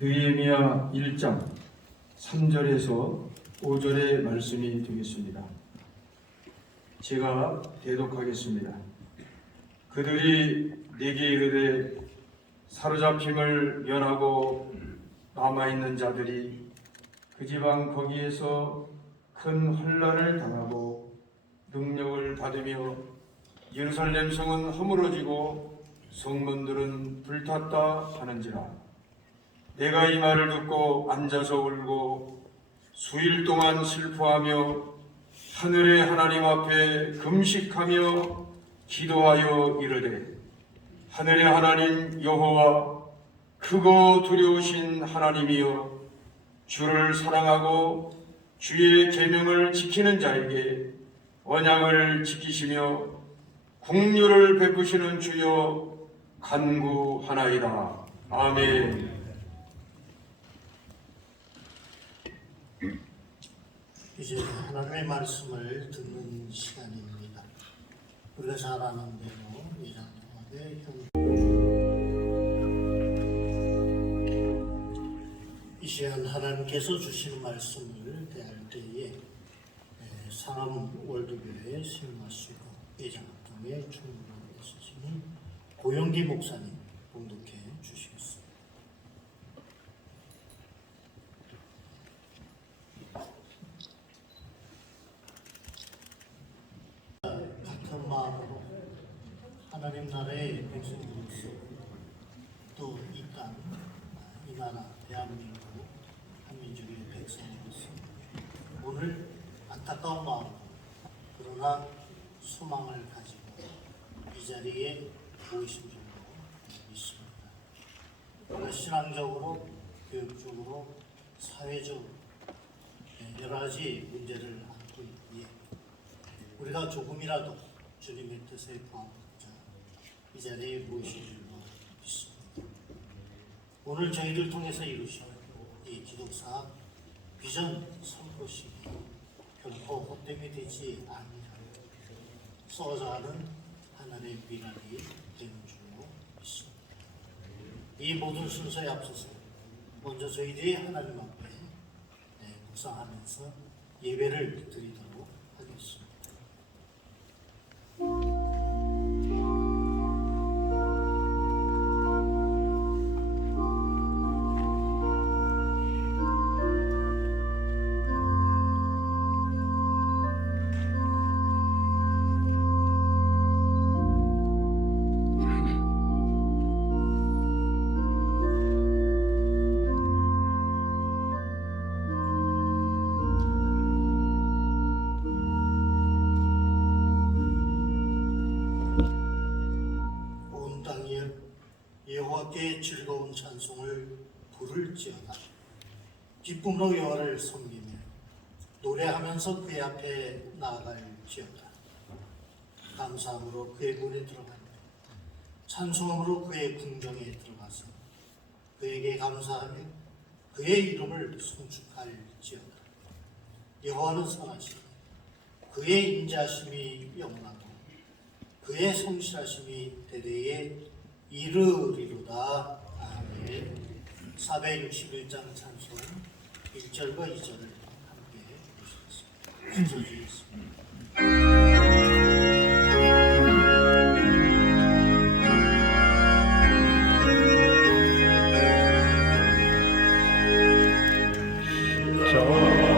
느헤미야 1장 3절에서 5절의 말씀이 되겠습니다. 제가 대독하겠습니다. 그들이 내게 이르되 사로잡힘을 면하고 남아있는 자들이 그 지방 거기에서 큰 환난을 당하고 능력을 받으며 예루살렘 성은 허물어지고 성문들은 불탔다 하는지라. 내가 이 말을 듣고 앉아서 울고 수일 동안 슬퍼하며 하늘의 하나님 앞에 금식하며 기도하여 이르되, 하늘의 하나님 여호와, 크고 두려우신 하나님이여, 주를 사랑하고 주의 계명을 지키는 자에게 언약을 지키시며 긍휼을 베푸시는 주여 간구하나이다. 아멘. 이제 하나님의 말씀을 듣는 시간입니다. 우리가 잘 아는 대로 예장동합의 이 시간 하나님께서 주시는 말씀을 대할 때에 상암 월드교회 신마시고 예장동의 총무로 있으시는 고영기 목사님 봉독해 주시겠습니다. 같은 마음으로 하나님 나라의 백성으로서 또 이 땅, 이 나라 대한민국 한민족의 백성으로서 오늘 안타까운 마음 그러나 소망을 가지고 이 자리에 모이신 줄로 믿습니다. 우리가 신앙적으로, 교육적으로, 사회적으로 여러 가지 문제를 안고 있기에 우리가 조금이라도 주님의 뜻에 부합하자 이 자리에 모이신 줄로 믿습니다. 오늘 저희들 통해서 이루신 이 기독사 비전 선포식이 결코 헛됨이 되지 아니하여 썩어져가는 하나님의 미랄이 되는 줄로 믿습니다. 이 모든 순서에 앞서서 먼저 저희들이 하나님 앞에 묵상하면서 예배를 드리도록 하겠습니다. 여호와께 즐거운 찬송을 부를지어다. 기쁨으로 여호와를 섬기며 노래하면서 그의 앞에 나아갈지어다. 감사함으로 그의 문에 들어가며 찬송함으로 그의 궁정에 들어가서 그에게 감사하며 그의 이름을 송축할지어다. 여호와는 선하시니 그의 인자하심이 영원하고 그의 성실하심이 대대에 이르리로다. 아멘. 461장 찬송 1절과 2절을 함께 보시겠습니다. 주시겠습니다. Oh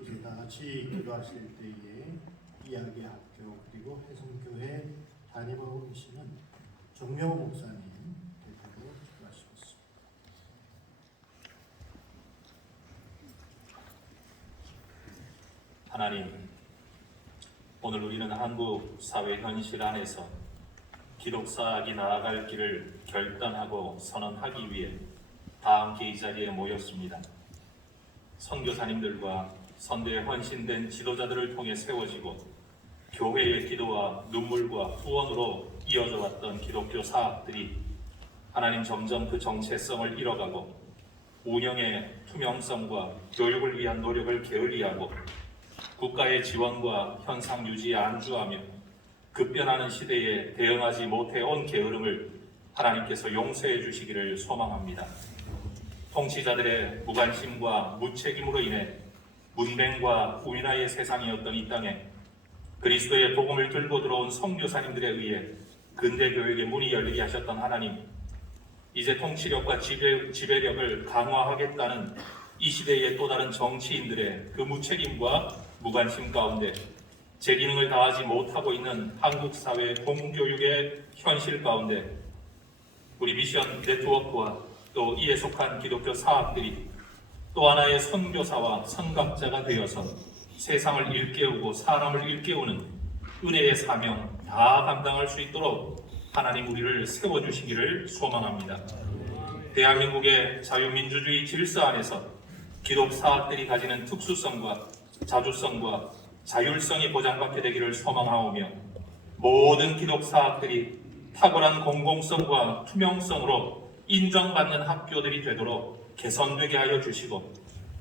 이제 다 같이 기도하실 때에 이야기 학교 그리고 해성교회 담임하고 계시는 정명호 목사님 대표로 기도하시겠습니다. 하나님, 오늘 우리는 한국 사회 현실 안에서 기독사학이 나아갈 길을 결단하고 선언하기 위해 다 함께 이 자리에 모였습니다. 선교사님들과 선대에 헌신된 지도자들을 통해 세워지고 교회의 기도와 눈물과 후원으로 이어져 왔던 기독교 사학들이 하나님 점점 그 정체성을 잃어가고 운영의 투명성과 교육을 위한 노력을 게을리하고 국가의 지원과 현상 유지에 안주하며 급변하는 시대에 대응하지 못해 온 게으름을 하나님께서 용서해 주시기를 소망합니다. 통치자들의 무관심과 무책임으로 인해 문맹과 우민화의 세상이었던 이 땅에 그리스도의 복음을 들고 들어온 선교사님들에 의해 근대 교육의 문이 열리게 하셨던 하나님, 이제 통치력과 지배력을 강화하겠다는 이 시대의 또 다른 정치인들의 그 무책임과 무관심 가운데 제 기능을 다하지 못하고 있는 한국 사회 공교육의 현실 가운데 우리 미션 네트워크와 또 이에 속한 기독교 사학들이 또 하나의 선교사와 선각자가 되어서 세상을 일깨우고 사람을 일깨우는 은혜의 사명 다 감당할 수 있도록 하나님 우리를 세워주시기를 소망합니다. 대한민국의 자유민주주의 질서 안에서 기독 사학들이 가지는 특수성과 자주성과 자율성이 보장받게 되기를 소망하오며 모든 기독 사학들이 탁월한 공공성과 투명성으로 인정받는 학교들이 되도록 개선되게 하여 주시고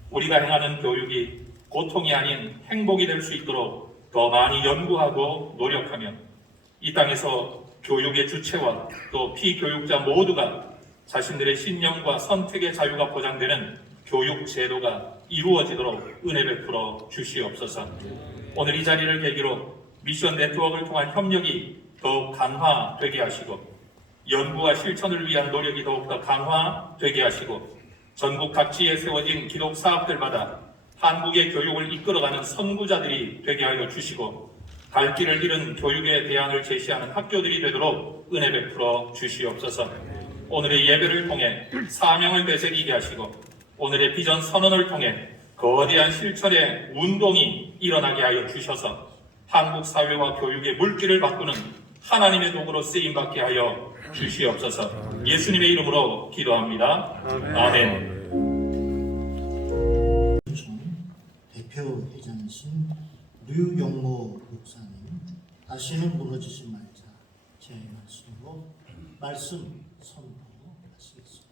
우리가 행하는 교육이 고통이 아닌 행복이 될 수 있도록 더 많이 연구하고 노력하며 이 땅에서 교육의 주체와 또 피교육자 모두가 자신들의 신념과 선택의 자유가 보장되는 교육 제도가 이루어지도록 은혜 베풀어 주시옵소서. 오늘 이 자리를 계기로 미션 네트워크를 통한 협력이 더욱 강화되게 하시고 연구와 실천을 위한 노력이 더욱더 강화되게 하시고 전국 각지에 세워진 기독 사업들마다 한국의 교육을 이끌어가는 선구자들이 되게 하여 주시고 갈 길을 잃은 교육의 대안을 제시하는 학교들이 되도록 은혜 베풀어 주시옵소서. 오늘의 예배를 통해 사명을 되새기게 하시고 오늘의 비전 선언을 통해 거대한 실천의 운동이 일어나게 하여 주셔서 한국 사회와 교육의 물길을 바꾸는 하나님의 도구로 쓰임받게 하여 주시옵소서. 예수님의 이름으로 기도합니다. 아멘. 대표 회장이신 류영모 목사님, 다시는 무너지지 말자 제 말씀으로 말씀 선포하시겠습니다.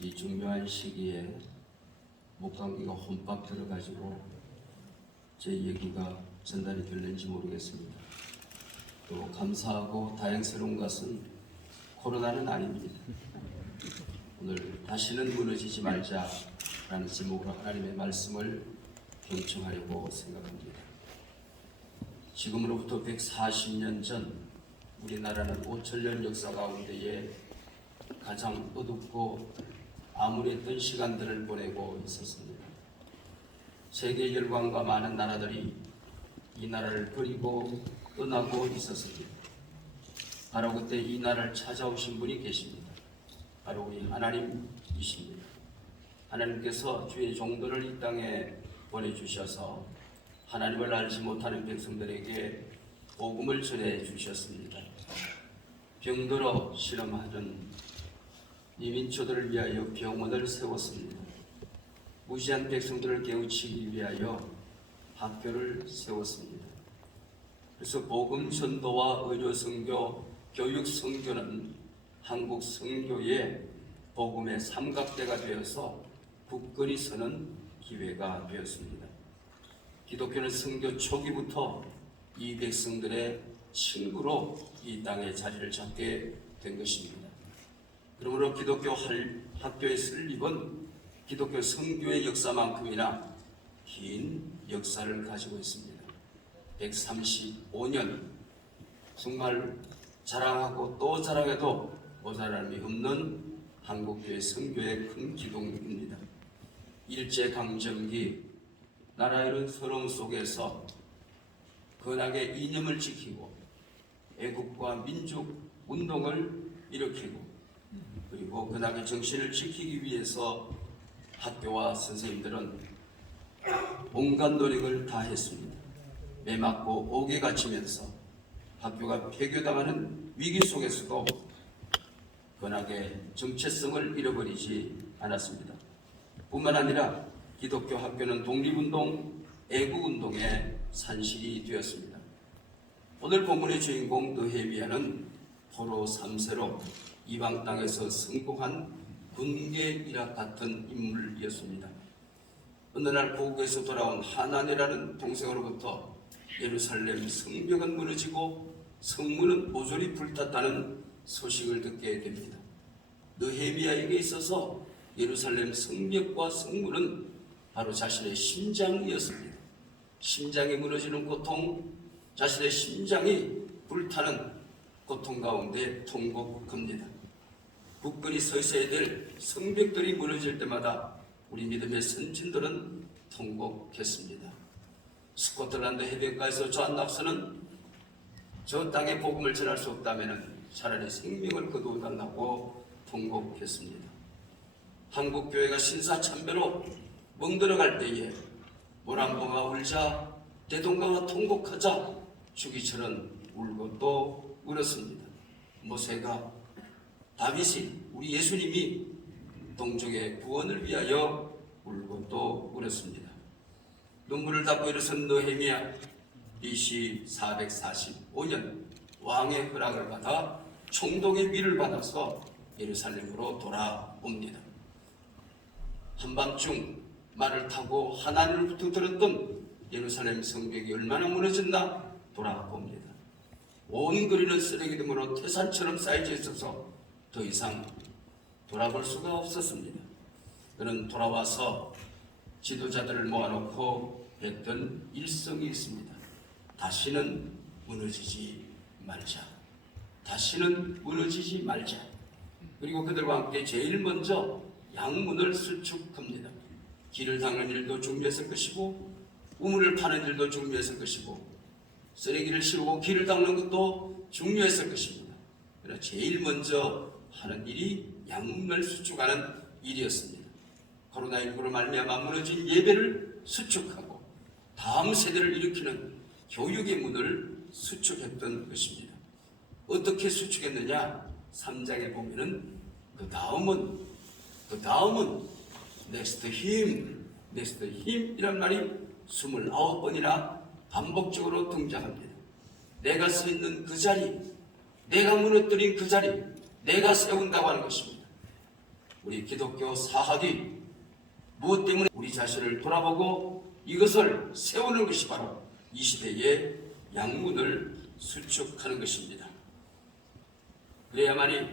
이 중요한 시기에 목감기가 혼밥 들어가지고 제 얘기가 전달이 될는지 모르겠습니다. 또 감사하고 다행스러운 것은 코로나는 아닙니다. 오늘 다시는 무너지지 말자라는 제목으로 하나님의 말씀을 경청하려고 생각합니다. 지금으로부터 140년 전 우리나라는 5천년 역사 가운데에 가장 어둡고 암울했던 시간들을 보내고 있었습니다. 세계 열강과 많은 나라들이 이 나라를 버리고 떠나고 있었습니다. 바로 그때 이 나라를 찾아오신 분이 계십니다. 바로 우리 하나님이십니다. 하나님께서 주의 종들을 이 땅에 보내주셔서 하나님을 알지 못하는 백성들에게 복음을 전해 주셨습니다. 병들어 실험하던 이민초들을 위하여 병원을 세웠습니다. 무지한 백성들을 깨우치기 위하여 학교를 세웠습니다. 그래서 복음 전도와 의료 선교, 교육 선교는 한국 선교의 복음의 삼각대가 되어서 굳건히 서는 기회가 되었습니다. 기독교는 선교 초기부터 이 백성들의 친구로 이 땅에 자리를 잡게 된 것입니다. 그러므로 기독교 학교의 설립은 기독교 성교의 역사만큼이나 긴 역사를 가지고 있습니다. 135년, 정말 자랑하고 또 자랑해도 모자람이 없는 한국교회 성교의 큰 기둥입니다. 일제강점기 나라의 이런 서러움 속에서 건학의 이념을 지키고 애국과 민족 운동을 일으키고 그리고 건학의 정신을 지키기 위해서 학교와 선생님들은 온갖 노력을 다했습니다. 매 맞고 옥에 갇히면서 학교가 폐교당하는 위기 속에서도 건학의 정체성을 잃어버리지 않았습니다. 뿐만 아니라 기독교 학교는 독립운동, 애국운동의 산실이 되었습니다. 오늘 본문의 주인공 느헤미야는 포로 3세로 이방 땅에서 성공한 군계 일학 같은 인물이었습니다. 어느 날 고국에서 돌아온 하나니라는 동생으로부터 예루살렘 성벽은 무너지고 성문은 모조리 불탔다는 소식을 듣게 됩니다. 느헤미야에게 있어서 예루살렘 성벽과 성문은 바로 자신의 심장이었습니다. 심장이 무너지는 고통, 자신의 심장이 불타는 고통 가운데 통곡합니다. 굳건히 서 있어야 될 성벽들이 무너질 때마다 우리 믿음의 선진들은 통곡했습니다. 스코틀랜드 해변가에서 저한 낙서는 저 땅의 복음을 전할 수 없다면 차라리 생명을 거두어달라고 통곡했습니다. 한국교회가 신사참배로 멍들어갈 때에 모란봉아 울자 대동강아 통곡하자 주기철은 울고 또 울었습니다. 모세가 다윗이 우리 예수님이 동족의 구원을 위하여 울고 또 울었습니다. 눈물을 닦고 일어선 느헤미야 BC 445년 왕의 허락을 받아 총독의 위를 받아서 예루살렘으로 돌아옵니다. 한밤중 말을 타고 하나님으로부터 들었던 예루살렘 성벽이 얼마나 무너졌나 돌아봅니다. 온 거리는 쓰레기 등으로 태산처럼 쌓여져 있어서 더 이상 돌아볼 수가 없었습니다. 그는 돌아와서 지도자들을 모아놓고 했던 일성이 있습니다. 다시는 무너지지 말자. 다시는 무너지지 말자. 그리고 그들과 함께 제일 먼저 양문을 수축합니다. 길을 닦는 일도 준비했을 것이고 우물을 파는 일도 준비했을 것이고 쓰레기를 치우고 길을 닦는 것도 중요했을 것입니다. 그러나 제일 먼저 하는 일이 양문을 수축하는 일이었습니다. 코로나19로 말미암아 무너진 예배를 수축하고 다음 세대를 일으키는 교육의 문을 수축했던 것입니다. 어떻게 수축했느냐? 3장에 보면은 그 다음은 next him 이란 말이 29번이나 반복적으로 등장합니다. 내가 서 있는 그 자리, 내가 무너뜨린 그 자리, 내가 세운다고 하는 것입니다. 우리 기독교 사학이 무엇 때문에 우리 자신을 돌아보고 이것을 세우는 것이 바로 이 시대의 양문을 수축하는 것입니다. 그래야만이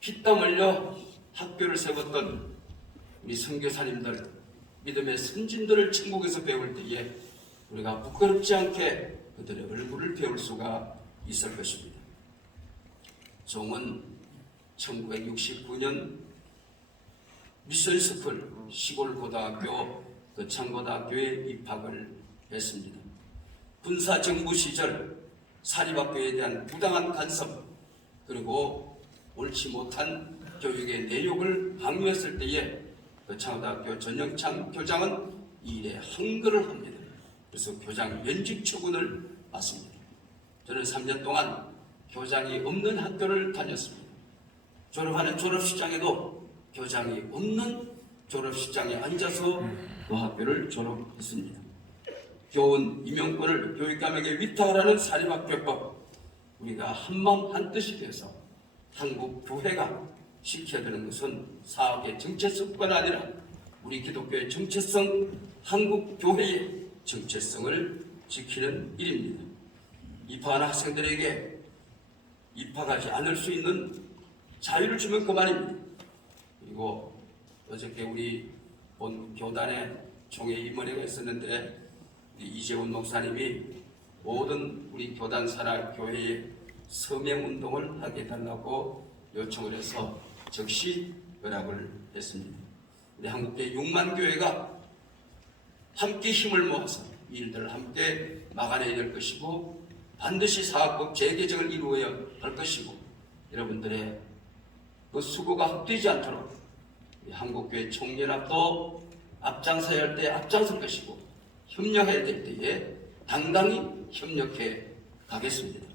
피땀 흘려 학교를 세웠던 우리 선교사님들, 믿음의 선진들을 천국에서 배울 때에 우리가 부끄럽지 않게 그들의 얼굴을 배울 수가 있을 것입니다. 종은 1969년 미션스쿨 시골 고등학교 거창고등학교에 입학을 했습니다. 군사정부 시절 사립학교에 대한 부당한 간섭 그리고 옳지 못한 교육의 내용을 강요했을 때에 거창고등학교 전영창 교장은 이 일에 항거를 합니다. 그래서 교장 면직 처분을 받습니다. 저는 3년 동안 교장이 없는 학교를 다녔습니다. 졸업하는 졸업식장에도 교장이 없는 졸업식장에 앉아서 그 학교를 졸업했습니다. 교원 임용권을 교육감에게 위탁하라는 사립학교법, 우리가 한마음 한뜻이 돼서 한국 교회가 지켜야 되는 것은 사학의 정체성뿐 아니라 우리 기독교의 정체성, 한국 교회의 정체성을 지키는 일입니다. 입학하는 학생들에게 입학하지 않을 수 있는 자유를 주면 그만입니다. 그리고 어저께 우리 본 교단에 총회 임원회가 있었는데 이재훈 목사님이 모든 우리 교단 산하 교회에 서명운동을 하게 해달라고 요청을 해서 즉시 허락을 했습니다. 우리 한국계 6만 교회가 함께 힘을 모아서 이 일들을 함께 막아내야 될 것이고 반드시 사학법 재개정을 이루어야 할 것이고 여러분들의 그 수고가 헛되지 않도록 한국교회 총연합도 앞장서야 할 때 앞장설 것이고 협력해야 될 때에 당당히 협력해 가겠습니다.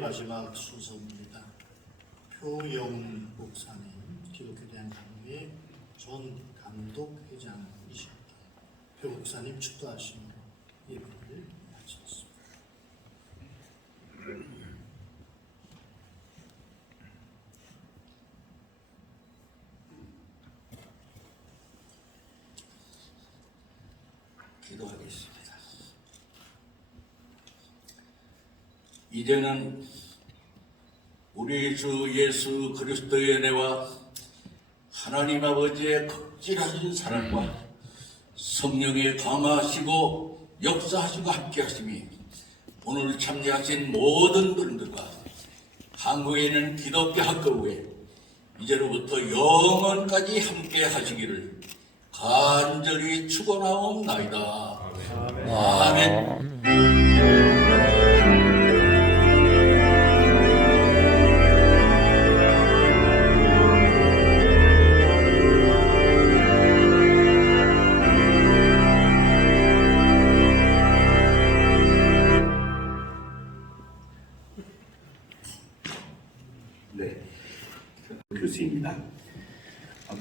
마지막 순서입니다. 표영 목사님, 기독교대학 강의 전 감독회장이십니다. 표 목사님 축도하시므로 예배를 마치겠습니다. 기도하겠습니다. 이제는 우리 주 예수 그리스도의 은혜와 하나님 아버지의 극진하신 사랑과 성령의 감화하시고 역사하시고 함께하심이 오늘 참여하신 모든 분들과 한국에 있는 기독교 학교에 이제로부터 영원까지 함께하시기를 간절히 축원하옵나이다. 아멘. 교수입니다.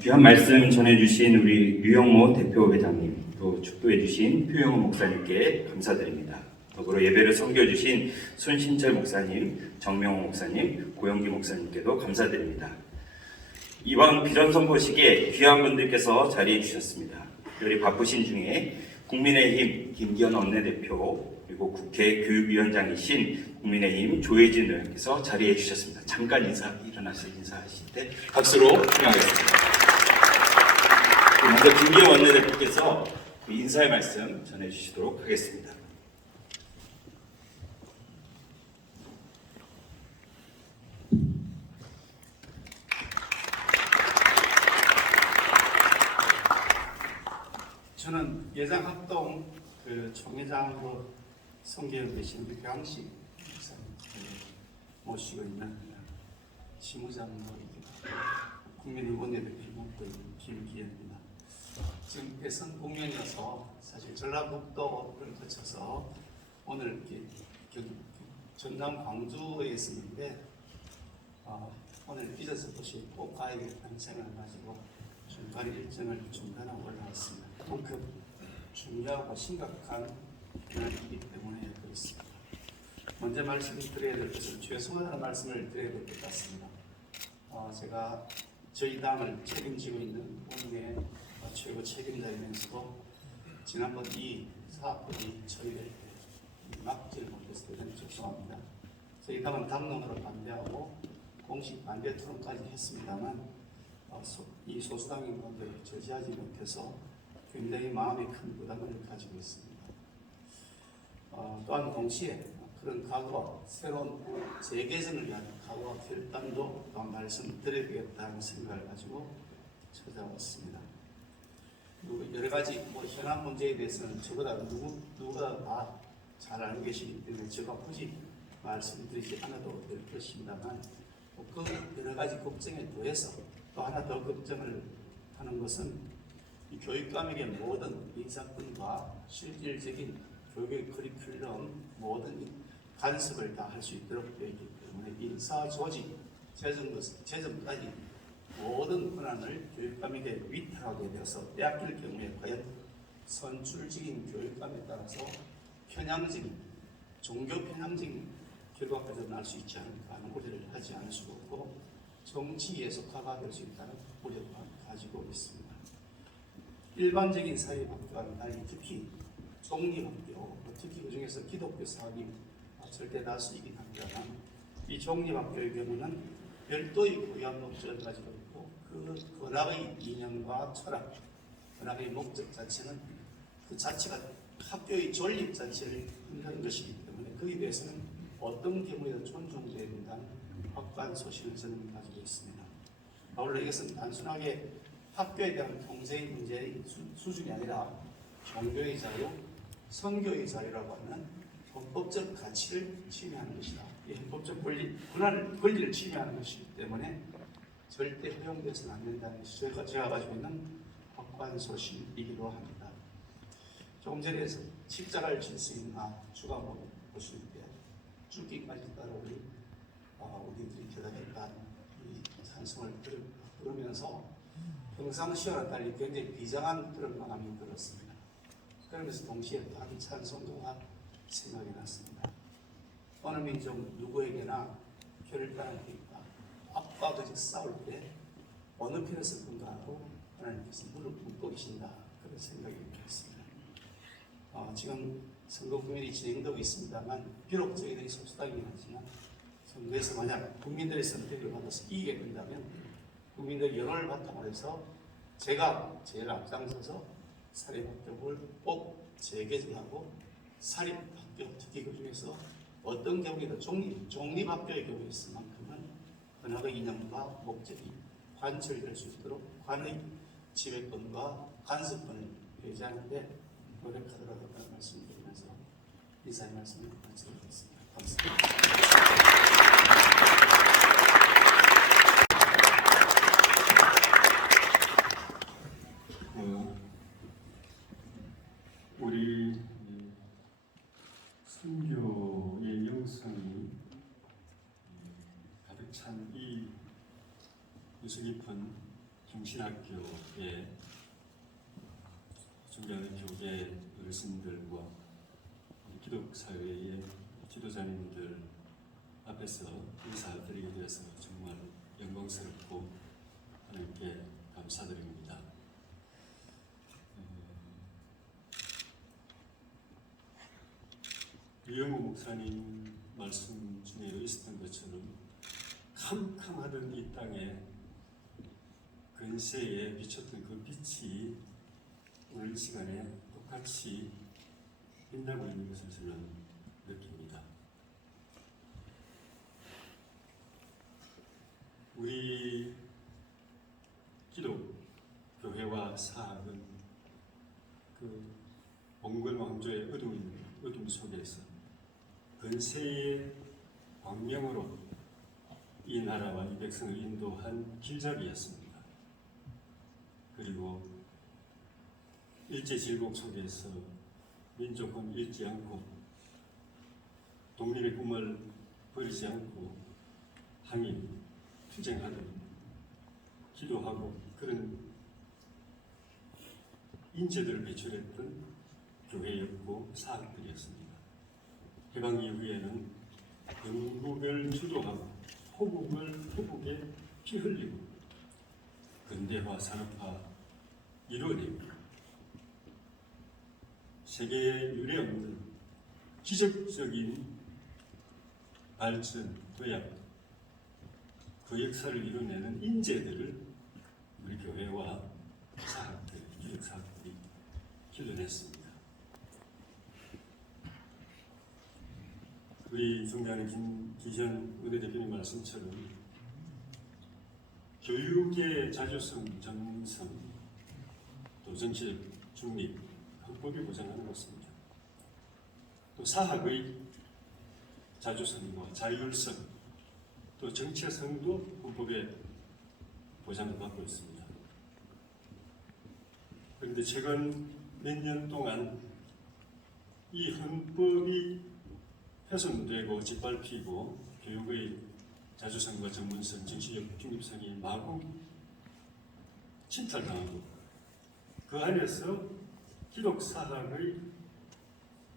귀한 말씀 전해주신 우리 류영모 대표 회장님, 또 축도해주신 표영호 목사님께 감사드립니다. 더불어 예배를 섬겨주신 손신철 목사님, 정명호 목사님, 고영기 목사님께도 감사드립니다. 이번 비전 선포식에 귀한 분들께서 자리해 주셨습니다. 특별히 바쁘신 중에 국민의힘 김기현 원내대표, 그리고 국회 교육위원장이신 국민의힘 조혜진 의원께서 자리해 주셨습니다. 잠깐 일어나서 인사하실 때 박수로 환영하겠습니다. 먼저 김기현 원내대표께서 인사의 말씀 전해주시도록 하겠습니다. 저는 예장합동 총회장으로 선결되신 유경식 목사님 모시고 있는 지무장로이기도 하고 국민의힘 원내대표 맡고 있는 김기현입니다. 지금 대선 국면이어서 사실 전라북도를 거쳐서 오늘 이렇게 전남 광주에 있었는데 오늘 빚어서 도시 꼭 가야겠다는 생각을 가지고 중간 일정을 중단하고 올라왔습니다. 그만큼 중요하고 심각한 일이기 때문에 그렇습니다. 먼저 말씀드려야 될 것은 죄송하다는 말씀을 드려야 될 것 같습니다. 제가 저희 당을 책임지고 있는 원내 최고 책임자이면서도 지난번 이 사건이 처리될 때 막지를 못했을 때는 죄송합니다. 저희 당은 당론으로 반대하고 공식 반대 토론까지 했습니다만 이 소수당인 가운데 저지하지 못해서 굉장히 마음에 큰 부담을 가지고 있습니다. 또한 동시에 그런 각오와 새로운 재개선을 위한 각오와 결단도 또한 말씀드려야 되겠다는 생각을 가지고 찾아왔습니다. 그리고 여러 가지 현안 문제에 대해서는 저보다 누구보다 다 잘 알고 계시기 때문에 제가 굳이 말씀드리지 않아도 될 것입니다만 그 여러 가지 걱정에 더해서 또 하나 더 걱정을 하는 것은 이 교육감에게 모든 인사권과 실질적인 교육의 커리큘럼 모든 간섭을 다 할 수 있도록 되어 있기 때문에 인사 조직, 재정까지 모든 권한을 교육감에게 위탁하게 되어서 빼앗길 경우에 과연 선출직인 교육감에 따라서 편향적인 종교 편향적인 결과까지 날 수 있지 않을까 하는 우려를 하지 않을 수가 없고 정치에 속화가 될 수 있다는 우려를 가지고 있습니다. 일반적인 사회학과와는 달리 특히 종립학교, 특히 그 중에서 기독교 사학이 절대 다수이긴 합니다만 이 종립학교의 경우는 별도의 교양 목적을 가지고 있고 그 권학의 이념과 철학, 권학의 목적 자체는 그 자체가 학교의 존립 자체를 흔드는 것이기 때문에 그에 대해서는 어떤 경우에도 존중되어야 된다는 확고한 소신을 저는 가지고 있습니다. 아울러 이것은 단순하게 학교에 대한 통제의 문제의 수준이 아니라 종교의 자유, 선교의 자유라고 하는 헌법적 가치를 침해하는 것이다. 이 헌법적 권리를 침해하는 것이기 때문에 절대 허용돼서는 안 된다는 것이 제가 가지고 있는 확고한 소신이기도 합니다. 조금 전에 십자가를 질 수 있나 주가 보실 때 죽기까지 따라오리 우리들이 대답했다 이 찬송을 들으면서 평상시와는 달리 굉장히 비장한 그런 마음이 들었습니다. 그러면서 동시에 다른 찬송가가 생각이 났습니다. 어느 민족 누구에게나 결단할 때 있다. 악과 거짓 싸울 때 어느 편에 섰건가 하고 하나님께서 무릎 꿇고 계신다. 그런 생각이 들었습니다. 지금 선거 국면이 진행되고 있습니다만 비록 저희들이 소수당이긴 하지만 선거에서 만약 국민들의 선택을 받아서 이기게 된다면 국민들의 여론을 바탕으로 해서 제가 제일 앞장서서 사립학교를 꼭 재개설하고 사립학교 특히 그 중에서 어떤 경우에도 종립학교의 경우에서만큼은 권학의 이념과 목적이 관철될 수 있도록 관의 지배권과 간섭권을 배제하는데 노력하도록 하겠다는 말씀드리면서 이사의 말씀을 마치겠습니다. 감사합니다. 우리 선교의 영성이 가득 찬 이 유서 깊은 중신학교에 존경하는 교계 어르신들과 기독사회의 지도자님들 앞에서 인사드리게 되어서 정말 영광스럽고 하나님께 감사드립니다. 류영호 목사님 말씀 중에도 있었던 것처럼 캄캄하던 이 땅에 근세에 비쳤던 그 빛이 오늘 이 시간에 똑같이 빛나고 있는 것을 저는 느낍니다. 우리 기독 교회와 사학은 그 봉건 왕조의 어둠 속에서 근세의 광명으로 이 나라와 이 백성을 인도한 길잡이였습니다. 그리고 일제질곡 속에서 민족은 잃지 않고 독립의 꿈을 버리지 않고 항일, 투쟁하는 기도하고 그런 인재들을 배출했던 교회였고 사학들이었습니다. 해방 이후에는 건국을 주도하고 호국에 피 흘리고 근대화, 산업화 이루어내고 세계에 유례없는 기적적인 발전, 도약, 그 역사를 이뤄내는 인재들을 우리 교회와 사학들, 기독사학들이 길러냈습니다. 우리 존경하는 김기현 의대대표님 말씀처럼 교육의 자주성, 전문성, 또 정치적 중립, 헌법이 보장하는 것입니다. 또 사학의 자주성과 자율성, 또 정체성도 헌법에 보장을 받고 있습니다. 그런데 최근 몇 년 동안 이 헌법이 훼손되고 짓밟히고 교육의 자주성과 전문성, 정치적 중립성이 마구 침탈당하고 그 안에서 기독사학의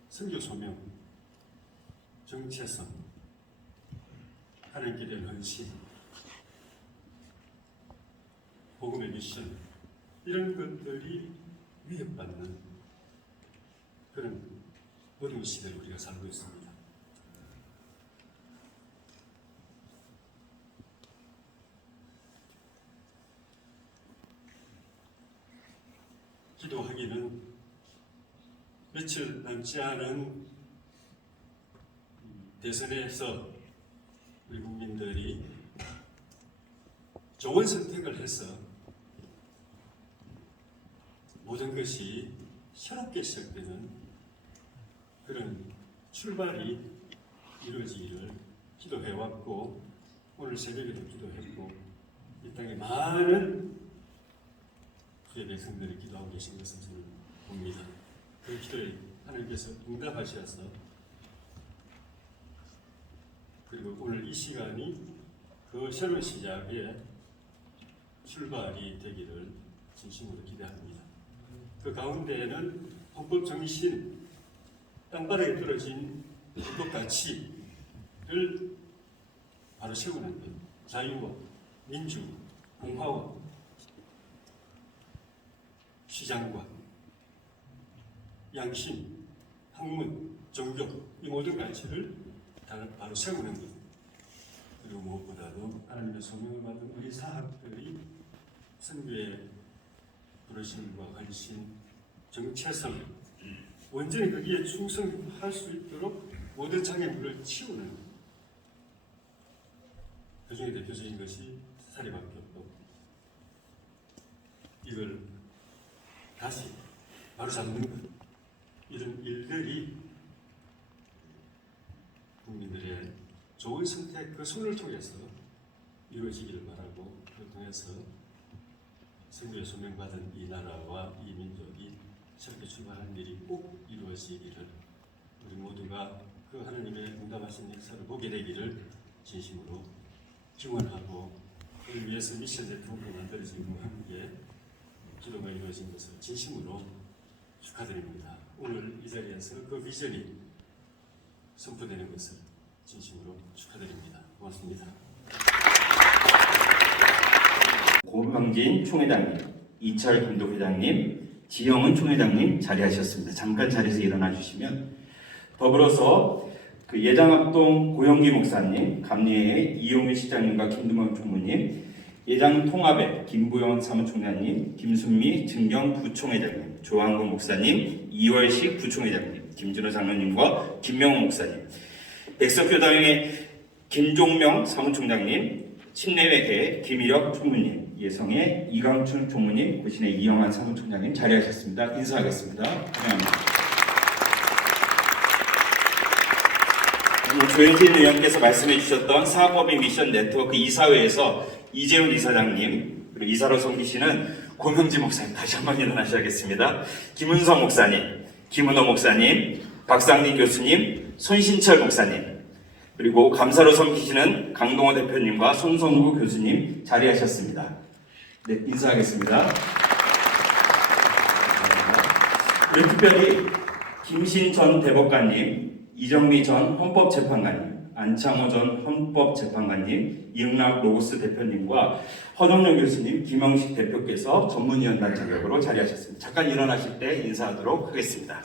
선교 소명, 정체성, 하나님께 대한 헌신, 복음의 미션 이런 것들이 위협받는 그런 어려운 시대를 우리가 살고 있습니다. 기도하기는 며칠 남지 않은 대선에서 우리 국민들이 좋은 선택을 해서 모든 것이 새롭게 시작되는 그런 출발이 이루어지기를 기도해왔고 오늘 새벽에도 기도했고 이 땅에 많은 주의 백성들이 기도하고 계신 것을 저는 봅니다. 그 기도에 하나님께서 응답하셔서 그리고 오늘 이 시간이 그 새로운 시작의 출발이 되기를 진심으로 기대합니다. 그 가운데에는 헌법 정신, 땅바닥에 떨어진 헌법 가치를 바로 세우는 것, 자유와 민주, 공화와 시장과 양심, 학문, 종교 이 모든 가치를 바로 세우는 것 그리고 무엇보다도 하나님의 소명을 받은 우리 사학들이 선교의 부르심과 관심, 정체성 온전히 거기에 충성할 수 있도록 모든 장애물을 치우는 것. 그 중에 대표적인 것이 사립학교법 이걸 다시 바로잡는 것 이런 일들이 국민들의 좋은 선택 그 손을 통해서 이루어지기를 바라고 그걸 통해서 선교에 소명받은 이 나라와 이 민족이 새롭게 출발하는 일이 꼭 이루어지기를 우리 모두가 그 하나님의 응답하신 역사를 보게 되기를 진심으로 기원하고 그를 위해서 미션 대통령이 만들어지고 함께 기도가 이루어진 것을 진심으로 축하드립니다. 오늘 이 자리에서 그 비전이 선포되는 것을 진심으로 축하드립니다. 고맙습니다. 고명진 총회장님, 이철 김도회장님, 지영은 총회장님 자리하셨습니다. 잠깐 자리에서 일어나 주시면 더불어서 그 예장합동 고영기 목사님, 감리의 이용일 시장님과 김두만 총무님, 예장통합의 김부영 사무총장님, 김순미 증경 부총회장님, 조한근 목사님, 이월식 부총회장님, 김준호 장로님과 김명호 목사님, 백석교당의 김종명 사무총장님, 침례회계 김일혁 총무님, 예성의 이강춘 총무님, 고신의 이영환 사무총장님 자리하셨습니다. 인사하겠습니다. 환영합니다. 오늘 조현진 의원께서 말씀해 주셨던 사업법인 미션 네트워크 이사회에서 이재훈 이사장님, 그리고 이사로 섬기시는 고명지 목사님 다시 한번 일어나셔야겠습니다. 김은성 목사님, 김은호 목사님, 박상민 교수님, 손신철 목사님, 그리고 감사로 섬기시는 강동호 대표님과 손성구 교수님 자리하셨습니다. 네, 인사하겠습니다. 그리고 특별히 김신 전 대법관님, 이정미 전 헌법재판관님, 안창호 전 헌법재판관님, 이응락 로고스 대표님과 허정룡 교수님, 김영식 대표께서 전문위원단 자격으로 자리하셨습니다. 잠깐 일어나실 때 인사하도록 하겠습니다.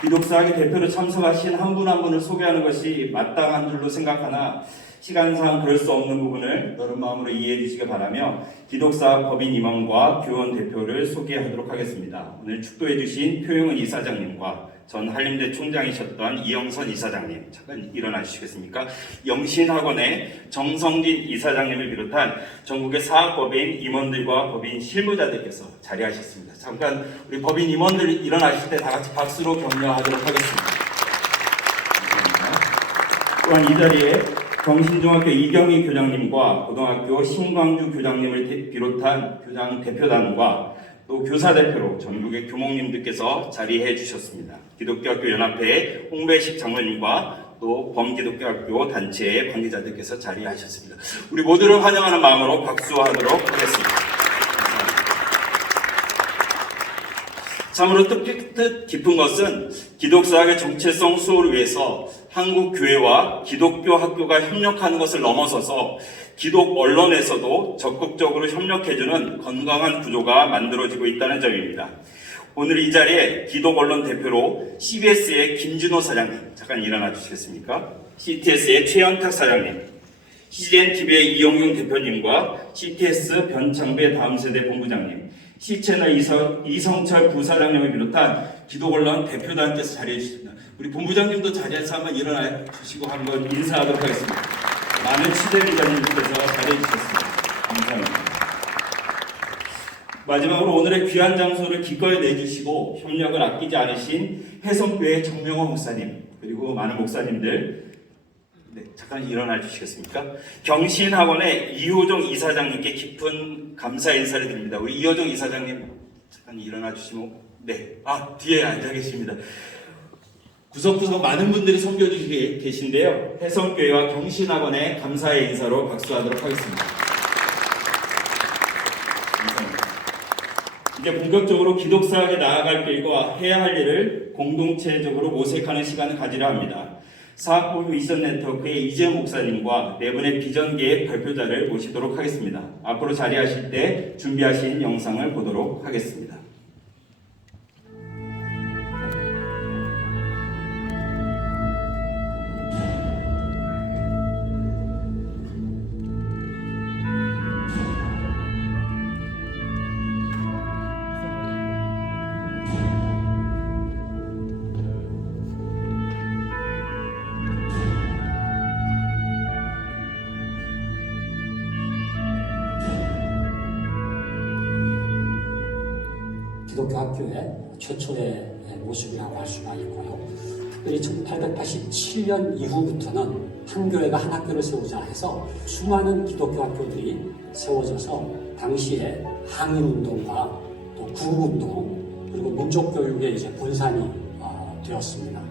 기독사학의 대표로 참석하신 한 분 한 분을 소개하는 것이 마땅한 줄로 생각하나 시간상 그럴 수 없는 부분을 너른 마음으로 이해해 주시기 바라며 기독사학 법인 임원과 교원 대표를 소개하도록 하겠습니다. 오늘 축도해 주신 표영은 이사장님과 전 한림대 총장이셨던 이영선 이사장님, 잠깐 일어나 주시겠습니까? 영신학원의 정성진 이사장님을 비롯한 전국의 사학법인 임원들과 법인 실무자들께서 자리하셨습니다. 잠깐 우리 법인 임원들 일어나실 때 다 같이 박수로 격려하도록 하겠습니다. 또한 이 자리에 경신중학교 이경희 교장님과 고등학교 신광주 교장님을 비롯한 교장 대표단과 또 교사 대표로 전국의 교목님들께서 자리해 주셨습니다. 기독교학교 연합회 홍배식 장로님과 또 범기독교학교 단체의 관계자들께서 자리하셨습니다. 우리 모두를 환영하는 마음으로 박수하도록 하겠습니다. 참으로 뜻 깊은 것은 기독사학의 정체성 수호를 위해서 한국 교회와 기독교 학교가 협력하는 것을 넘어서서 기독 언론에서도 적극적으로 협력해주는 건강한 구조가 만들어지고 있다는 점입니다. 오늘 이 자리에 기독 언론 대표로 CBS의 김준호 사장님, 잠깐 일어나 주시겠습니까? CTS의 최현탁 사장님, CGNTV의 이영용 대표님과 CTS 변창배 다음세대 본부장님, C채널 이성철 부사장님을 비롯한 기독 언론 대표단께서 자리해 주십니다. 우리 본부장님도 자리에서 한번 일어나 주시고 한번 인사하도록 하겠습니다. 많은 취재 기자님들께서 자리해 주셨습니다. 감사합니다. 마지막으로 오늘의 귀한 장소를 기꺼이 내주시고 협력을 아끼지 않으신 해성교회 정명호 목사님, 그리고 많은 목사님들, 네, 잠깐 일어나 주시겠습니까? 경신학원의 이호종 이사장님께 깊은 감사 인사를 드립니다. 우리 이호종 이사장님 잠깐 일어나 주시면, 네, 뒤에 앉아 계십니다. 구석구석 많은 분들이 섬겨주시게 계신데요. 해성교회와 경신학원의 감사의 인사로 박수하도록 하겠습니다. 감사합니다. 이제 본격적으로 기독사학에 나아갈 길과 해야 할 일을 공동체적으로 모색하는 시간을 가지려 합니다. 사학법 미션 네트워크의 이재훈 목사님과 네 분의 비전계획 발표자를 모시도록 하겠습니다. 앞으로 자리하실 때 준비하신 영상을 보도록 하겠습니다. 기독교 학교의 최초의 모습이라고 할 수가 있고요. 특별히 1887년 이후부터는 한 교회가 한 학교를 세우자 해서 수많은 기독교 학교들이 세워져서 당시에 항일운동과 또 구국운동 그리고 민족교육의 이제 분산이 되었습니다.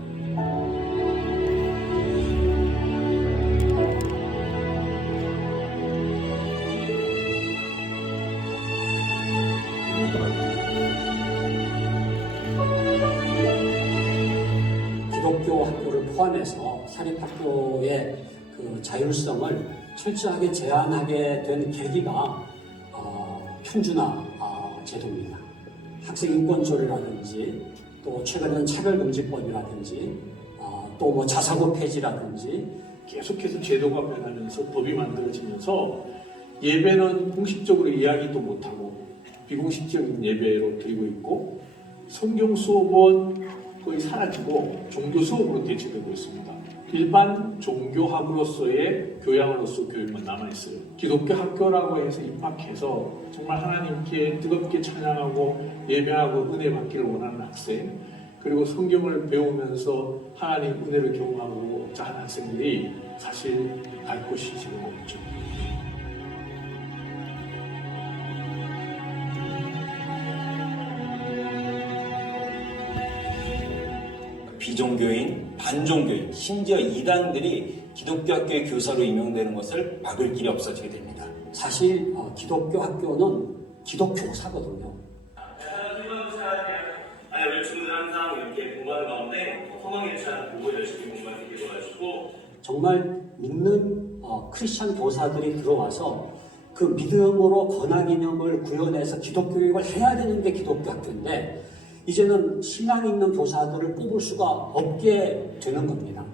기독교 학교를 포함해서 사립학교의 그 자율성을 철저하게 제한하게 된 계기가 편주나 제도입니다. 학생 인권조례라든지 또 최근에는 차별금지법이라든지 또 뭐 자사고 폐지라든지 계속해서 제도가 변하면서 법이 만들어지면서 예배는 공식적으로 이야기도 못하고 비공식적인 예배로 드리고 있고 성경 수업은 거의 사라지고 종교 수업으로 대체되고 있습니다. 일반 종교학으로서의 교양으로서 교육만 남아있어요. 기독교 학교라고 해서 입학해서 정말 하나님께 뜨겁게 찬양하고 예배하고 은혜 받기를 원하는 학생, 그리고 성경을 배우면서 하나님 은혜를 경험하고자 하는 학생들이 사실 갈 곳이 지금 없죠. 비종교인, 반종교인, 심지어 이단들이 기독교 학교의 교사로 임용되는 것을 막을 길이 없어지게 됩니다. 사실 기독교 학교는 기독교사거든요. 우리 친구들 항상 이렇게 공부하는 가운데 허망에 대한 공부를 열심히 공부하는 게 되어가지고 정말 믿는 크리스천 교사들이 들어와서 그 믿음으로 권하기념을 구현해서 기독교 교육을 해야 되는 게 기독교 학교인데 이제는 신앙 있는 교사들을 뽑을 수가 없게 되는 겁니다.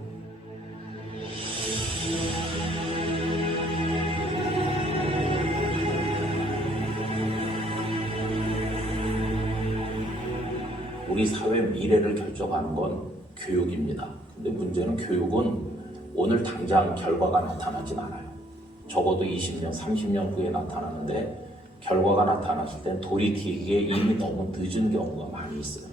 우리 사회 미래를 결정하는 건 교육입니다. 근데 문제는 교육은 오늘 당장 결과가 나타나진 않아요. 적어도 20년, 30년 후에 나타나는데 결과가 나타났을 땐 돌이키기에 이미 너무 늦은 경우가 많이 있어요.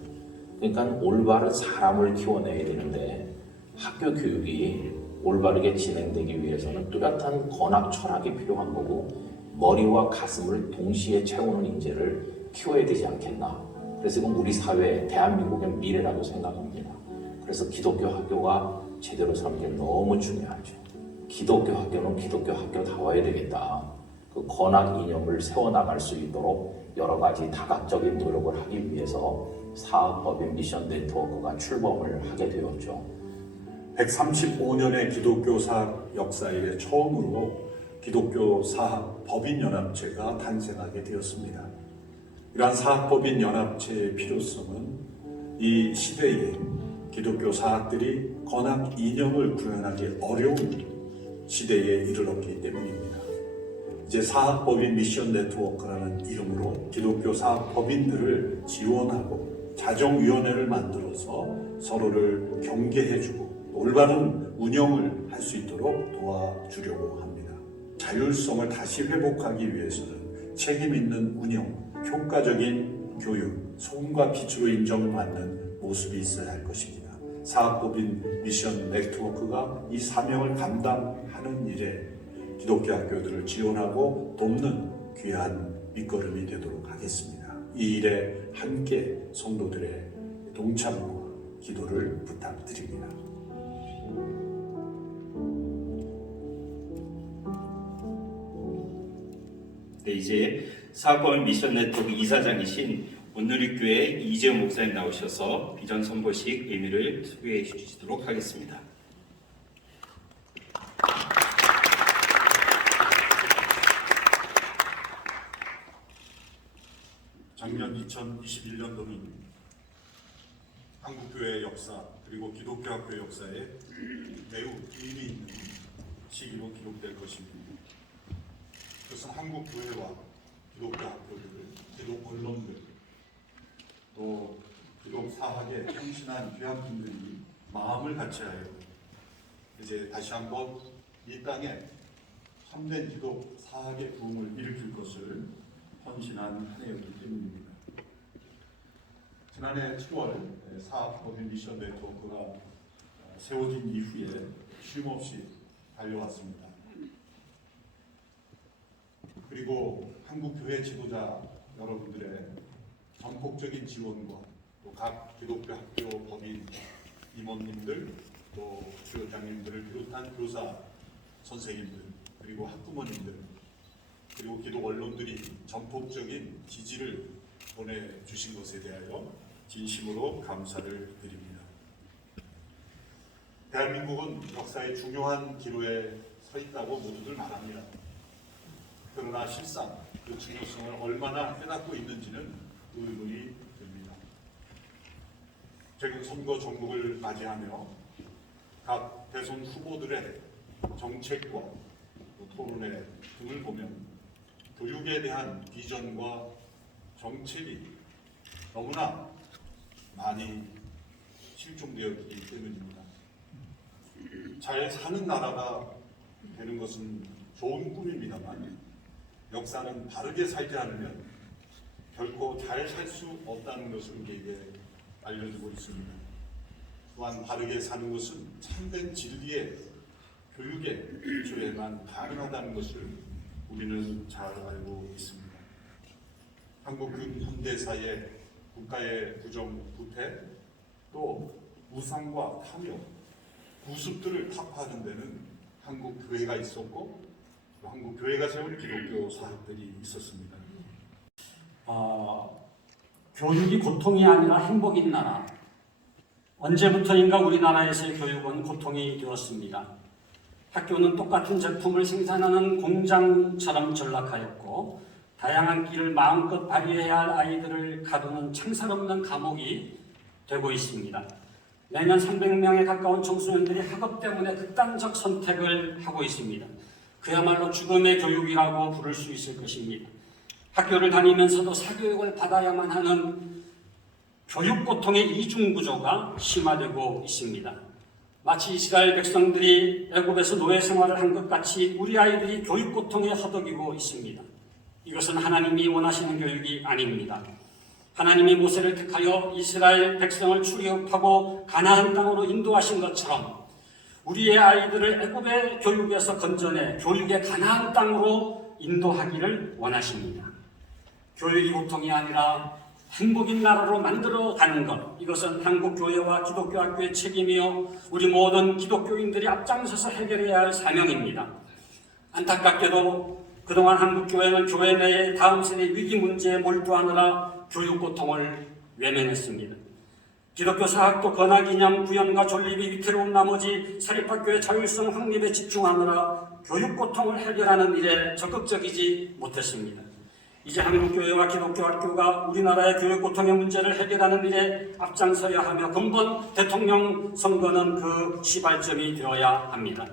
그러니까 올바른 사람을 키워내야 되는데 학교 교육이 올바르게 진행되기 위해서는 뚜렷한 권학 철학이 필요한 거고 머리와 가슴을 동시에 채우는 인재를 키워야 되지 않겠나. 그래서 이건 우리 사회, 대한민국의 미래라고 생각합니다. 그래서 기독교 학교가 제대로 서는 게 너무 중요하죠. 기독교 학교는 기독교 학교다워야 되겠다. 그 권학 이념을 세워나갈 수 있도록 여러 가지 다각적인 노력을 하기 위해서 사학법인 미션 네트워크가 출범을 하게 되었죠. 135년의 기독교 사학 역사에 처음으로 기독교 사학 법인연합체가 탄생하게 되었습니다. 이러한 사학법인 연합체의 필요성은 이 시대에 기독교 사학들이 권학 이념을 구현하기 어려운 시대에 이르렀기 때문입니다. 이제 사학법인 미션 네트워크라는 이름으로 기독교 사학법인들을 지원하고 자정위원회를 만들어서 서로를 경계해주고 올바른 운영을 할 수 있도록 도와주려고 합니다. 자율성을 다시 회복하기 위해서는 책임 있는 운영, 효과적인 교육, 소금과 빛으로 인정받는 모습이 있어야 할 것입니다. 사학법인 미션 네트워크가 이 사명을 감당하는 일에 기독교 학교들을 지원하고 돕는 귀한 밑거름이 되도록 하겠습니다. 이 일에 함께 성도들의 동참과 기도를 부탁드립니다. 네, 이제 사학법인 미션 네트워크 이사장이신 온누리교회 이재용 목사님 나오셔서 비전 선포식 의미를 소개해 주시도록 하겠습니다. 작년 2021년도는 한국교회 역사 그리고 기독교 학교 역사에 매우 의미 있는 시기로 기록될 것입니다. 그것은 한국 교회와 기독교 학교들, 기독 언론들, 또 기독 사학에 헌신한 귀한 분들이 마음을 같이하여 이제 다시 한번 이 땅에 참된 기독 사학의 부흥을 일으킬 것을 헌신한 한 해였기 때문입니다. 지난해 7월 사학법인 미션 네트워크가 세워진 이후에 쉼없이 달려왔습니다. 그리고 한국 교회 지도자 여러분들의 전폭적인 지원과 또 각 기독교 학교 법인 임원님들 또 주요장님들을 비롯한 교사 선생님들 그리고 학부모님들 그리고 기독 언론들이 전폭적인 지지를 보내주신 것에 대하여 진심으로 감사를 드립니다. 대한민국은 역사의 중요한 기로에 서 있다고 모두들 말합니다. 그러나 실상 그 중요성을 얼마나 깨닫고 있는지는 의문이 듭니다. 최근 선거 종국을 맞이하며 각 대선 후보들의 정책과 토론회 등을 보면 교육에 대한 비전과 정책이 너무나 많이 실종되어 있기 때문입니다. 잘 사는 나라가 되는 것은 좋은 꿈입니다만 역사는 바르게 살지 않으면 결코 잘 살 수 없다는 것을 우리에게 알려주고 있습니다. 또한 바르게 사는 것은 참된 진리의 교육의 기초에만 가능하다는 것을 우리는 잘 알고 있습니다. 한국 근현대사의 국가의 부정, 부패, 또 우상과 탐욕, 구습들을 타파하는 데는 한국 교회가 있었고 또 한국 교회가 세운 기독교 사학들이 있었습니다. 교육이 고통이 아니라 행복인 나라. 언제부터인가 우리나라에서의 교육은 고통이 되었습니다. 학교는 똑같은 제품을 생산하는 공장처럼 전락하였고 다양한 길을 마음껏 발휘해야 할 아이들을 가두는 창살없는 감옥이 되고 있습니다. 매년 300명에 가까운 청소년들이 학업 때문에 극단적 선택을 하고 있습니다. 그야말로 죽음의 교육이라고 부를 수 있을 것입니다. 학교를 다니면서도 사교육을 받아야만 하는 교육 고통의 이중구조가 심화되고 있습니다. 마치 이스라엘 백성들이 애굽에서 노예 생활을 한 것 같이 우리 아이들이 교육 고통에 허덕이고 있습니다. 이것은 하나님이 원하시는 교육이 아닙니다. 하나님이 모세를 택하여 이스라엘 백성을 출애굽하고 가나안 땅으로 인도하신 것처럼 우리의 아이들을 애굽의 교육에서 건져내 교육의 가나안 땅으로 인도하기를 원하십니다. 교육이 고통이 아니라 행복인 나라로 만들어가는 것, 이것은 한국교회와 기독교 학교의 책임이요 우리 모든 기독교인들이 앞장서서 해결해야 할 사명입니다. 안타깝게도 그동안 한국교회는 교회 내의 다음 세대 위기 문제에 몰두하느라 교육 고통을 외면했습니다. 기독교 사학도 건화기념, 구현과 존립이 위태로운 나머지 사립학교의 자율성 확립에 집중하느라 교육 고통을 해결하는 일에 적극적이지 못했습니다. 이제 한국교회와 기독교 학교가 우리나라의 교육 고통의 문제를 해결하는 일에 앞장서야 하며 근본 대통령 선거는 그 시발점이 되어야 합니다.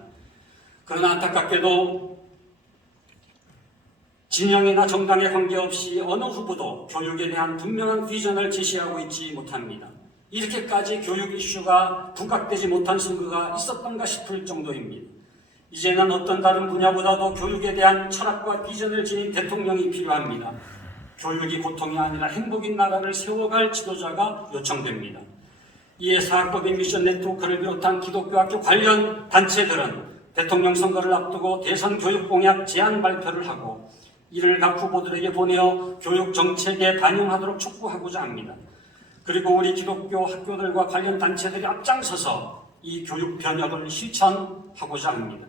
그러나 안타깝게도 진영이나 정당에 관계없이 어느 후보도 교육에 대한 분명한 비전을 제시하고 있지 못합니다. 이렇게까지 교육 이슈가 부각되지 못한 선거가 있었던가 싶을 정도입니다. 이제는 어떤 다른 분야보다도 교육에 대한 철학과 비전을 지닌 대통령이 필요합니다. 교육이 고통이 아니라 행복인 나라를 세워갈 지도자가 요청됩니다. 이에 사학법인 미션 네트워크를 비롯한 기독교 학교 관련 단체들은 대통령 선거를 앞두고 대선 교육 공약 제안 발표를 하고 이를 각 후보들에게 보내어 교육 정책에 반영하도록 촉구하고자 합니다. 그리고 우리 기독교 학교들과 관련 단체들이 앞장서서 이 교육 변혁을 실천하고자 합니다.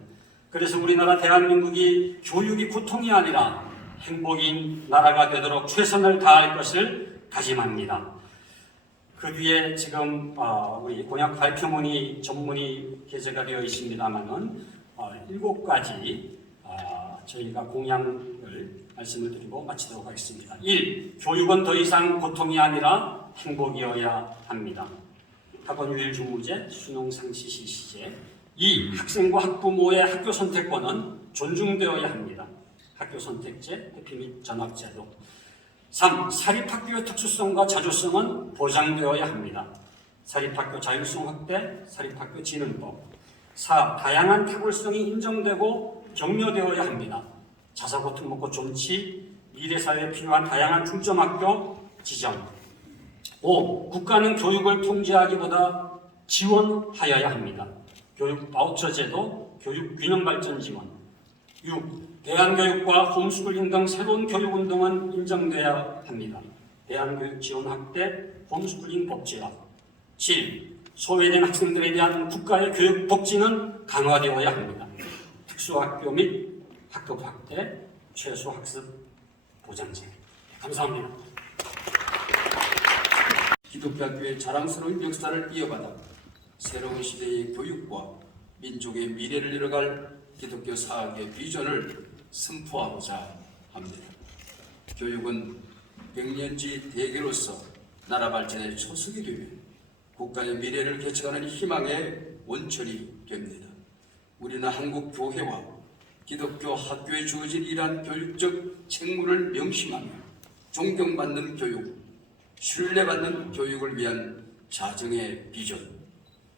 그래서 우리나라 대한민국이 교육이 고통이 아니라 행복인 나라가 되도록 최선을 다할 것을 다짐합니다. 그 뒤에 지금 우리 공약 발표문이 전문이 게재가 되어 있습니다만은 7가지 저희가 공약을 말씀을 드리고 마치도록 하겠습니다. 1. 교육은 더 이상 고통이 아니라 행복이어야 합니다. 학원 유일 중무제, 수능 상시 실시제. 2. 학생과 학부모의 학교 선택권은 존중되어야 합니다. 학교 선택제, 회피 및 전학제도. 3. 사립학교의 특수성과 자주성은 보장되어야 합니다. 사립학교 자율성 확대, 사립학교 진흥법. 4. 다양한 탁월성이 인정되고 격려되어야 합니다. 자사고 특목고 존치, 미래사회에 필요한 다양한 중점학교 지정. 5. 국가는 교육을 통제하기보다 지원하여야 합니다. 교육 바우처 제도, 교육 균형 발전 지원. 6. 대안교육과 홈스쿨링 등 새로운 교육 운동은 인정돼야 합니다. 대안교육 지원 확대, 홈스쿨링 법제화. 7. 소외된 학생들에 대한 국가의 교육 복지는 강화되어야 합니다. 특수학교 및 학급 확대, 최소 학습 보장제. 감사합니다. 기독교 학교의 자랑스러운 역사를 이어받아 새로운 시대의 교육과 민족의 미래를 이뤄갈 기독교 사학의 비전을 선포하고자 합니다. 교육은 백년지 대계로서 나라 발전의 초석이 되며 국가의 미래를 개척하는 희망의 원천이 됩니다. 우리는 한국 교회와 기독교 학교에 주어진 이러한 교육적 책무를 명심하며 존경받는 교육, 신뢰받는 교육을 위한 자정의 비전,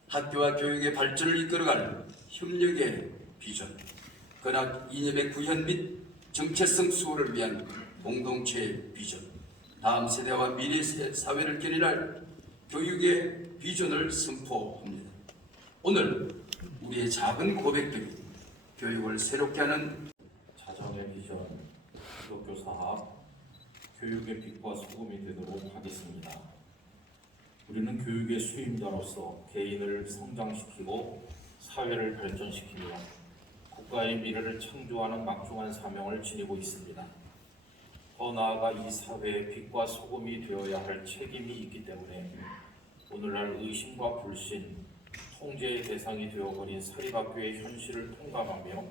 학교와 교육의 발전을 이끌어갈 협력의 비전, 근학 이념의 구현 및 정체성 수호를 위한 공동체의 비전, 다음 세대와 미래 사회를 견인할 교육의 비전을 선포합니다. 오늘 우리의 작은 고백들이 교육을 새롭게 하는 자정의 비전, 기독교 사학, 교육의 빛과 소금이 되도록 하겠습니다. 우리는 교육의 수임자로서 개인을 성장시키고 사회를 발전시키며 국가의 미래를 창조하는 막중한 사명을 지니고 있습니다. 더 나아가 이 사회의 빛과 소금이 되어야 할 책임이 있기 때문에 오늘날 의심과 불신, 통제의 대상이 되어버린 사립학교의 현실을 통감하며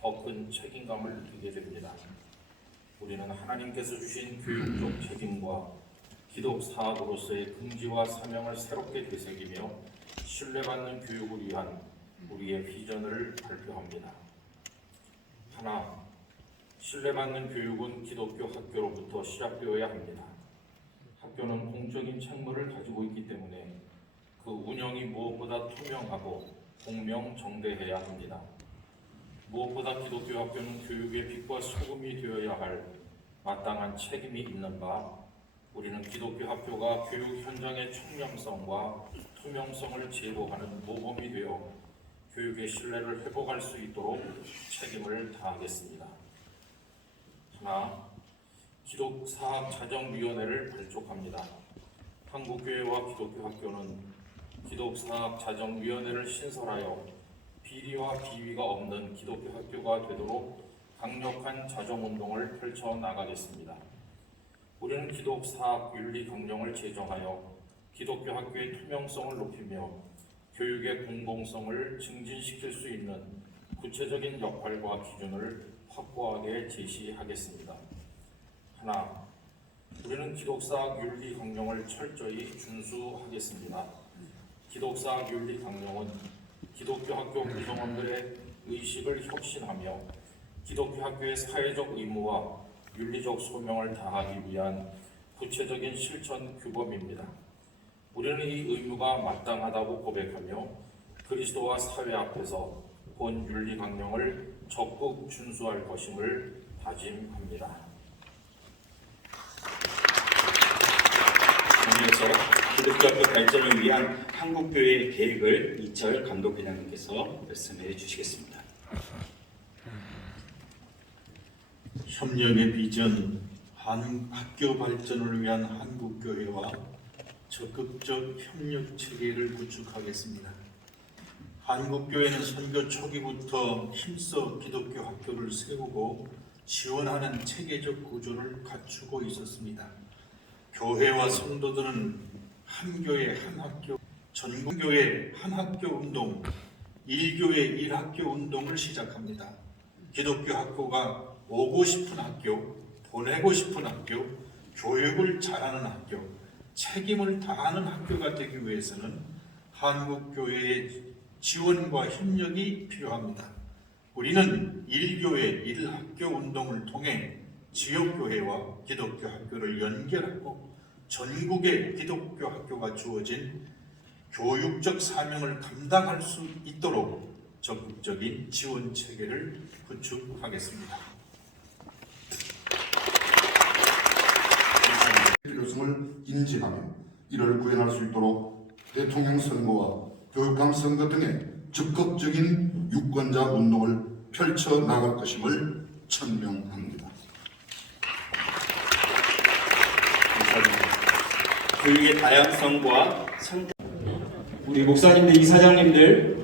더 큰 책임감을 느끼게 됩니다. 우리는 하나님께서 주신 교육적 책임과 기독 사학으로서의 긍지와 사명을 새롭게 되새기며 신뢰받는 교육을 위한 우리의 비전을 발표합니다. 하나, 신뢰받는 교육은 기독교 학교로부터 시작되어야 합니다. 학교는 공적인 책무를 가지고 있기 때문에 그 운영이 무엇보다 투명하고 공명정대해야 합니다. 무엇보다 기독교 학교는 교육의 빛과 소금이 되어야 할 마땅한 책임이 있는 바, 우리는 기독교 학교가 교육 현장의 청렴성과 투명성을 제고하는 모범이 되어 교육의 신뢰를 회복할 수 있도록 책임을 다하겠습니다. 하나, 기독사학자정위원회를 발족합니다. 한국교회와 기독교 학교는 기독사학자정위원회를 신설하여 비리와 비위가 없는 기독교 학교가 되도록 강력한 자정운동을 펼쳐나가겠습니다. 우리는 기독사학윤리 강령을 제정하여 기독교 학교의 투명성을 높이며 교육의 공공성을 증진시킬 수 있는 구체적인 역할과 기준을 확고하게 제시하겠습니다. 하나, 우리는 기독사학 윤리 강령을 철저히 준수하겠습니다. 기독사학 윤리 강령은 기독교 학교 구성원들의 의식을 혁신하며 기독교 학교의 사회적 의무와 윤리적 소명을 다하기 위한 구체적인 실천 규범입니다. 우리는 이 의무가 마땅하다고 고백하며 그리스도와 사회 앞에서 본 윤리 강령을 적극 준수할 것임을 다짐합니다. 이어서 기독교 학교 발전을 위한 한국교회 계획을 이철 감독회장님께서 말씀해 주시겠습니다. 협력의 비전, 학교 발전을 위한 한국교회와 적극적 협력 체계를 구축하겠습니다. 한국교회는 선교 초기부터 힘써 기독교 학교를 세우고 지원하는 체계적 구조를 갖추고 있었습니다. 교회와 성도들은 한 교회 한 학교, 전국교회 한 학교 운동, 1교회 1학교 운동을 시작합니다. 기독교 학교가 오고 싶은 학교, 보내고 싶은 학교, 교육을 잘하는 학교, 책임을 다하는 학교가 되기 위해서는 한국교회의 지원과 협력이 필요합니다. 우리는 1교회 1학교 운동을 통해 지역교회와 기독교 학교를 연결하고 전국의 기독교 학교가 주어진 교육적 사명을 감당할 수 있도록 적극적인 지원 체계를 구축하겠습니다. 필요성을 인지하며 이를 구현할 수 있도록 대통령 선거와 교육감 선거 등의 적극적인 유권자 운동을 펼쳐나갈 것임을 천명합니다. 교육의 다양성과 우리 목사님들, 이사장님들